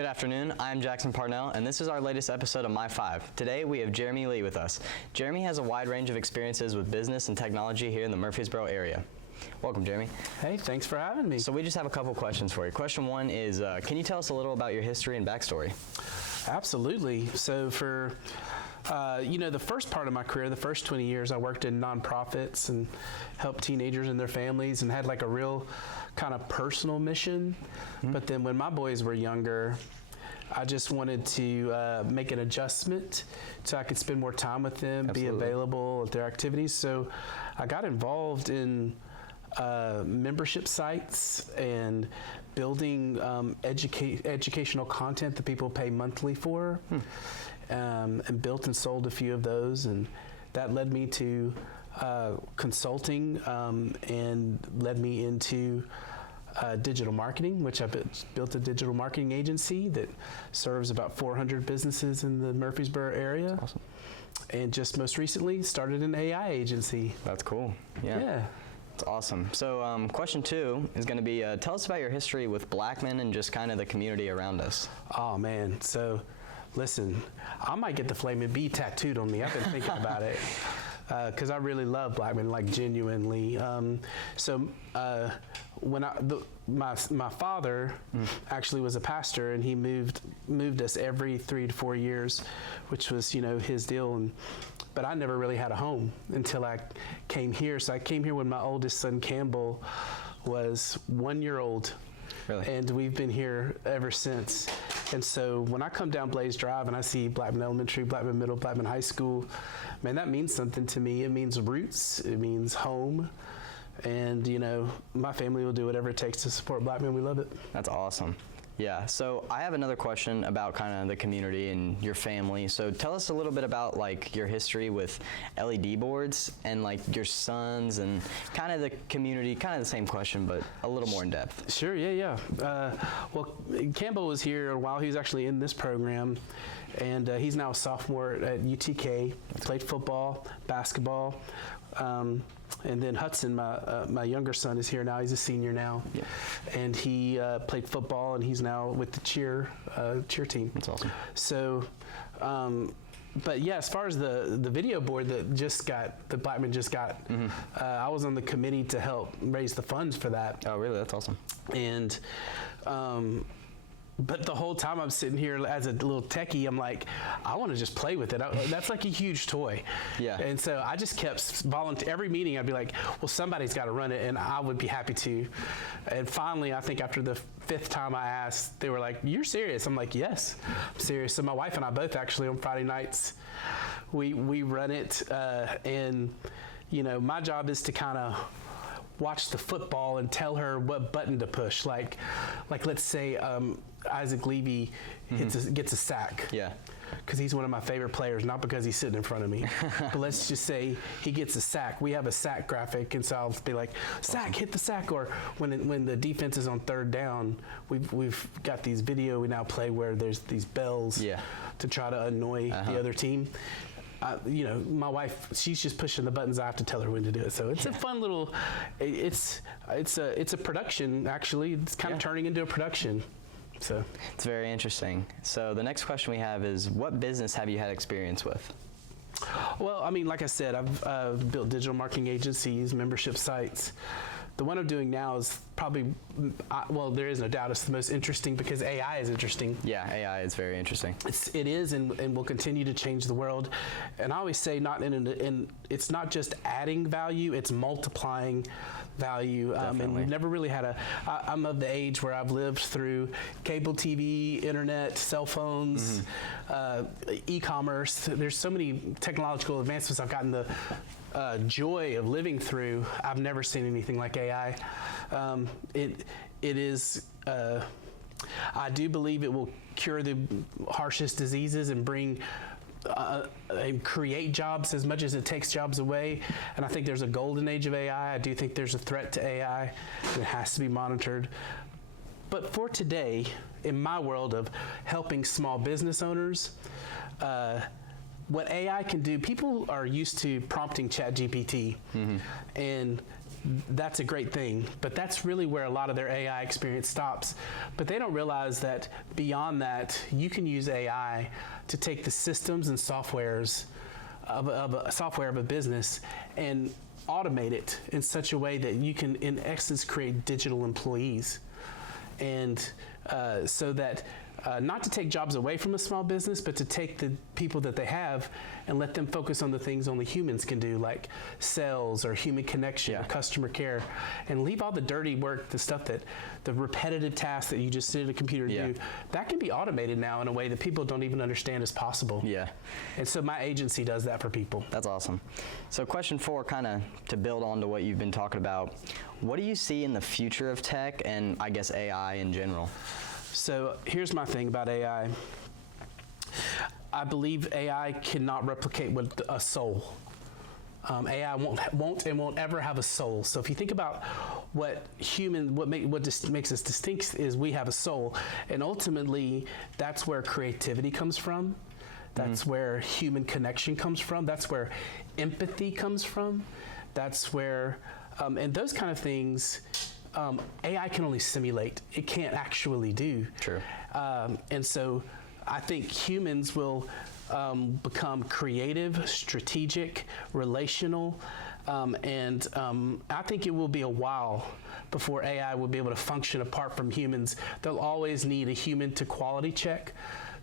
Good afternoon, I'm Jackson Parnell, and this is our latest episode of My 5. Today we have Jeremy Lee with us. Jeremy has a wide range of experiences with business and technology here in the Murfreesboro area. Welcome, Jeremy. Hey, thanks for having me. So we just have a couple questions for you. Question one is, can you tell us a little about your history and backstory? Absolutely. So for, the first part of my career, the first 20 years, I worked in nonprofits and helped teenagers and their families and had like a real kind of personal mission. Mm-hmm. But then when my boys were younger, I just wanted to make an adjustment so I could spend more time with them, Absolutely. Be available at their activities. So I got involved in membership sites and building educational content that people pay monthly for, and built and sold a few of those, and that led me to consulting and led me into digital marketing, which I built a digital marketing agency that serves about 400 businesses in the Murfreesboro area. That's awesome. And just most recently started an AI agency. That's cool. Yeah. That's awesome. So question two is going to be, tell us about your history with Blackman and just kind of the community around us. Oh man, so listen, I might get the Flaming B tattooed on me. I've been thinking about it. Because I really love Blackman, like genuinely. When my father actually was a pastor, and he moved us every 3 to 4 years, which was his deal. But I never really had a home until I came here. So I came here when my oldest son Campbell was 1 year old, really? And we've been here ever since. And so when I come down Blaze Drive and I see Blackman Elementary, Blackman Middle, Blackman High School, man, that means something to me. It means roots, it means home. And, my family will do whatever it takes to support Blackman. We love it. That's awesome. Yeah, so I have another question about kind of the community and your family. So tell us a little bit about like your history with LED boards and like your sons and kind of the community, kind of the same question, but a little more in depth. Sure, yeah. Well, Campbell was here a while. He was actually in this program, and he's now a sophomore at UTK, played football, basketball, and then Hudson, my younger son, is here now. He's a senior now, yeah. And he played football, and he's now with the cheer team. That's awesome. So, but yeah, as far as the video board that Blackman just got, I was on the committee to help raise the funds for that. Oh, really? That's awesome. And but the whole time I'm sitting here as a little techie, I'm like, I want to just play with it. That's like a huge toy. Yeah. And so I just kept every meeting I'd be like, well, somebody's got to run it, and I would be happy to. And finally, I think after the 5th time I asked, they were like, you're serious? I'm like, yes, I'm serious. So my wife and I both actually on Friday nights, we run it, and my job is to kind of watch the football and tell her what button to push. Like let's say Isaac Levy gets a sack. Yeah. Because he's one of my favorite players, not because he's sitting in front of me. But let's just say he gets a sack. We have a sack graphic, and so I'll be like, sack, hit the sack. Or when the defense is on 3rd down, we've got these video we now play where there's these bells to try to annoy the other team. My wife, she's just pushing the buttons. I have to tell her when to do it. So it's a fun little, it's a production, actually. It's kind of turning into a production. So it's very interesting. So the next question we have is, what business have you had experience with? Well, I mean, like I said, I've built digital marketing agencies, membership sites. The one I'm doing now is probably, well, there is no doubt it's the most interesting because AI is interesting. Yeah, AI is very interesting. It is, and will continue to change the world. And I always say, it's not just adding value; it's multiplying value. And we've never really had I'm of the age where I've lived through cable TV, internet, cell phones, e-commerce. There's so many technological advancements I've gotten the joy of living through. I've never seen anything like AI. It is. I do believe it will cure the harshest diseases and bring and create jobs as much as it takes jobs away. And I think there's a golden age of AI. I do think there's a threat to AI, and it has to be monitored. But for today, in my world of helping small business owners, what AI can do, people are used to prompting ChatGPT, and that's a great thing, but that's really where a lot of their AI experience stops. But they don't realize that beyond that, you can use AI to take the systems and softwares of a business and automate it in such a way that you can, in essence, create digital employees. And so that not to take jobs away from a small business, but to take the people that they have and let them focus on the things only humans can do, like sales or human connection or customer care, and leave all the dirty work, the stuff that, the repetitive tasks that you just sit at a computer do, that can be automated now in a way that people don't even understand is possible. Yeah. And so my agency does that for people. That's awesome. So question 4, kind of to build on to what you've been talking about, what do you see in the future of tech and I guess AI in general? So here's my thing about AI. I believe AI cannot replicate with a soul. AI won't ever have a soul. So if you think about what makes us distinct is we have a soul, and ultimately that's where creativity comes from. That's where human connection comes from. That's where empathy comes from. That's where, and those kind of things. AI can only simulate. It can't actually do. True. And so I think humans will become creative, strategic, relational, and I think it will be a while before AI will be able to function apart from humans. They'll always need a human to quality check,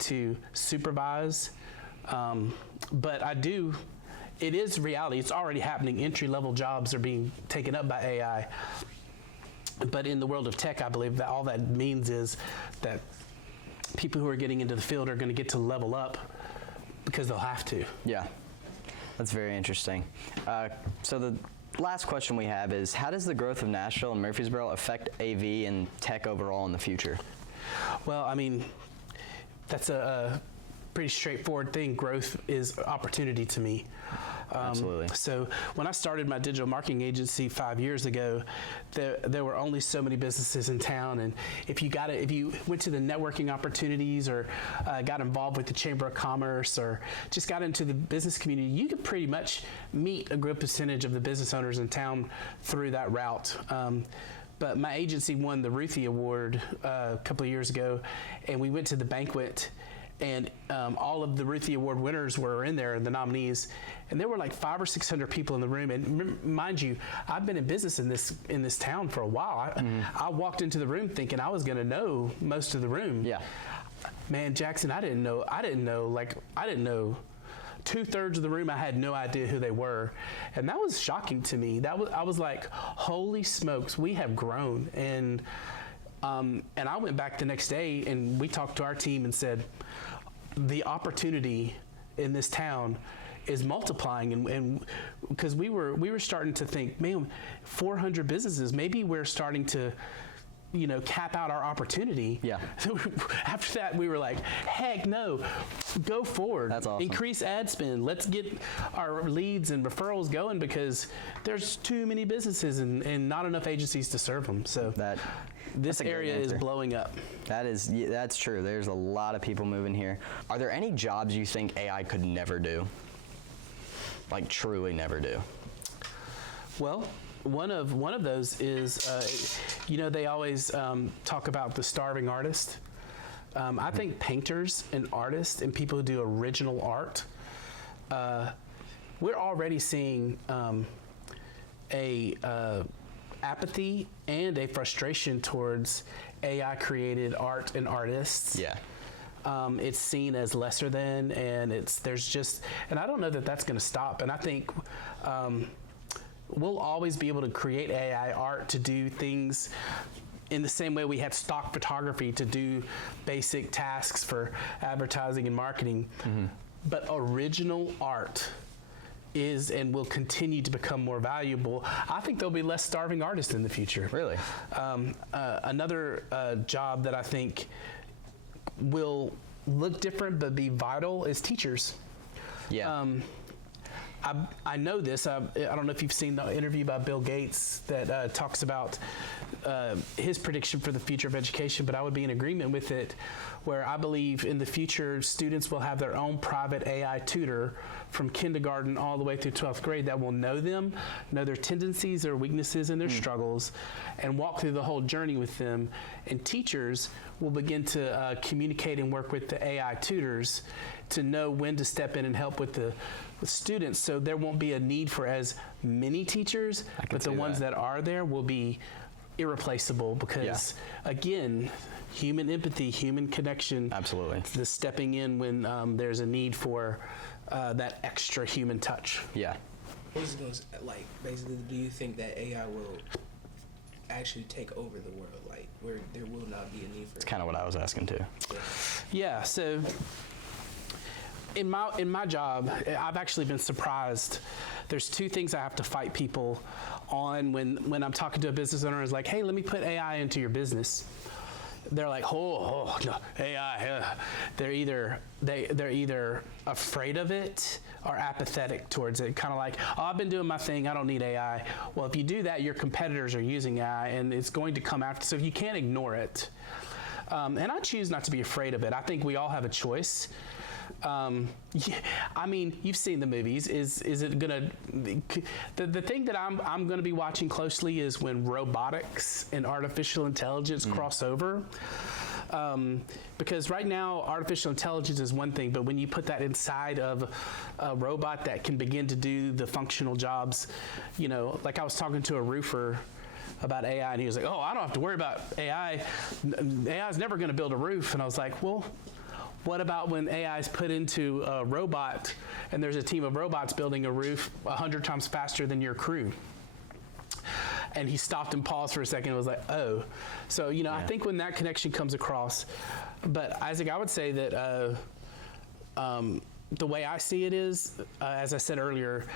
to supervise. But it is reality. It's already happening. Entry-level jobs are being taken up by AI. But in the world of tech, I believe that all that means is that people who are getting into the field are going to get to level up because they'll have to. Yeah, that's very interesting. So the last question we have is, how does the growth of Nashville and Murfreesboro affect AV and tech overall in the future? Well, I mean, that's a pretty straightforward thing. Growth is opportunity to me. Absolutely. So when I started my digital marketing agency 5 years ago, there were only so many businesses in town, and if you went to the networking opportunities or got involved with the Chamber of Commerce or just got into the business community, you could pretty much meet a good percentage of the business owners in town through that route. But my agency won the Ruthie Award a couple of years ago, and we went to the banquet. And all of the Ruthie Award winners were in there, the nominees, and there were like 500 or 600 people in the room. And mind you, I've been in business in this town for a while. I walked into the room thinking I was going to know most of the room. Yeah, man, Jackson, I didn't know 2/3 of the room. I had no idea who they were, and that was shocking to me. I was like, holy smokes, we have grown. And I went back the next day and we talked to our team and said, the opportunity in this town is multiplying, and because we were starting to think, man, 400 businesses, maybe we're starting to, cap out our opportunity. Yeah. After that, we were like, heck no, go forward. That's awesome. Increase ad spend. Let's get our leads and referrals going because there's too many businesses and not enough agencies to serve them. So this area is blowing up. That's true. There's a lot of people moving here. Are there any jobs you think AI could never do? Like truly never do? Well, one of those is, they always talk about the starving artist. I think painters and artists and people who do original art, we're already seeing apathy and a frustration towards AI-created art and artists. Yeah. It's seen as lesser than, and and I don't know that that's going to stop. And I think we'll always be able to create AI art to do things in the same way we had stock photography to do basic tasks for advertising and marketing. But original art is and will continue to become more valuable. I think there'll be less starving artists in the future. Really? Another job that I think will look different but be vital is teachers. Yeah. I know this. I don't know if you've seen the interview by Bill Gates that talks about his prediction for the future of education, but I would be in agreement with it, where I believe in the future students will have their own private AI tutor from kindergarten all the way through 12th grade that will know them, know their tendencies, their weaknesses, and their struggles, and walk through the whole journey with them. And teachers will begin to communicate and work with the AI tutors to know when to step in and help with students, so there won't be a need for as many teachers, but the ones that are there will be irreplaceable because, again, human empathy, human connection. Absolutely. The stepping in when there's a need for that extra human touch. Yeah. Like, basically, do you think that AI will actually take over the world, like where there will not be a need for? It's kind of what I was asking too. Yeah. So in my job, I've actually been surprised. There's two things I have to fight people on when I'm talking to a business owner. Is like, hey, let me put AI into your business. They're like, oh no, AI. They're either afraid of it or apathetic towards it. Kind of like, oh, I've been doing my thing. I don't need AI. Well, if you do that, your competitors are using AI, and it's going to come after. So you can't ignore it. And I choose not to be afraid of it. I think we all have a choice. Yeah, I mean, you've seen the movies. Is it gonna? The thing that I'm gonna be watching closely is when robotics and artificial intelligence cross over. Because right now, artificial intelligence is one thing, but when you put that inside of a robot that can begin to do the functional jobs, you know, like I was talking to a roofer about AI, and he was like, "Oh, I don't have to worry about AI. AI is never going to build a roof." And I was like, "Well, what about when AI is put into a robot and there's a team of robots building a roof 100 times faster than your crew?" And he stopped and paused for a second and was like, oh. So, you know, I think when that connection comes across, but Isaac, I would say that the way I see it is, as I said earlier,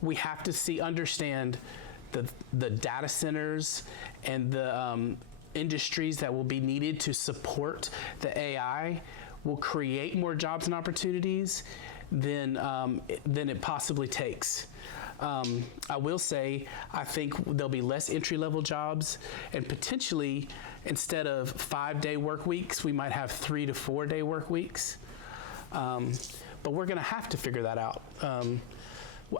we have to understand the data centers and the industries that will be needed to support the AI will create more jobs and opportunities than it possibly takes. I will say, I think there'll be less entry-level jobs, and potentially, instead of 5-day work weeks, we might have 3 to 4 day work weeks. But we're going to have to figure that out.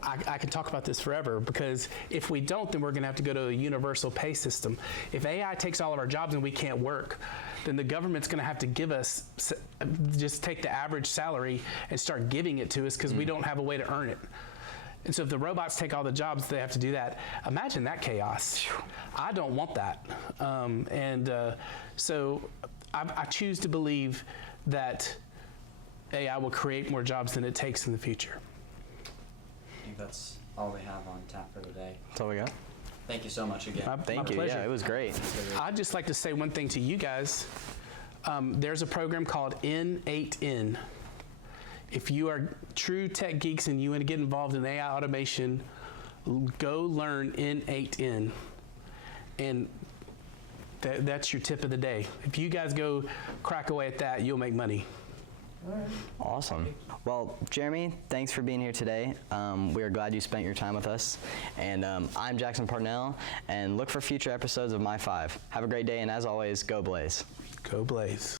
I can talk about this forever, because if we don't, then we're going to have to go to a universal pay system. If AI takes all of our jobs and we can't work, then the government's going to have to give us, just take the average salary and start giving it to us, because we don't have a way to earn it. And so if the robots take all the jobs, they have to do that. Imagine that chaos. I don't want that. So I choose to believe that AI will create more jobs than it takes in the future. I think that's all we have on tap for today. That's all we got. Thank you so much again. Thank you. Pleasure. Yeah, it was great. I'd just like to say one thing to you guys. There's a program called N8N. If you are true tech geeks and you want to get involved in AI automation, go learn N8N. And that's your tip of the day. If you guys go crack away at that, you'll make money. Awesome. Well, Jeremy, thanks for being here today. We are glad you spent your time with us. And I'm Jackson Parnell, and look for future episodes of My 5. Have a great day, and as always, go Blaze. Go Blaze.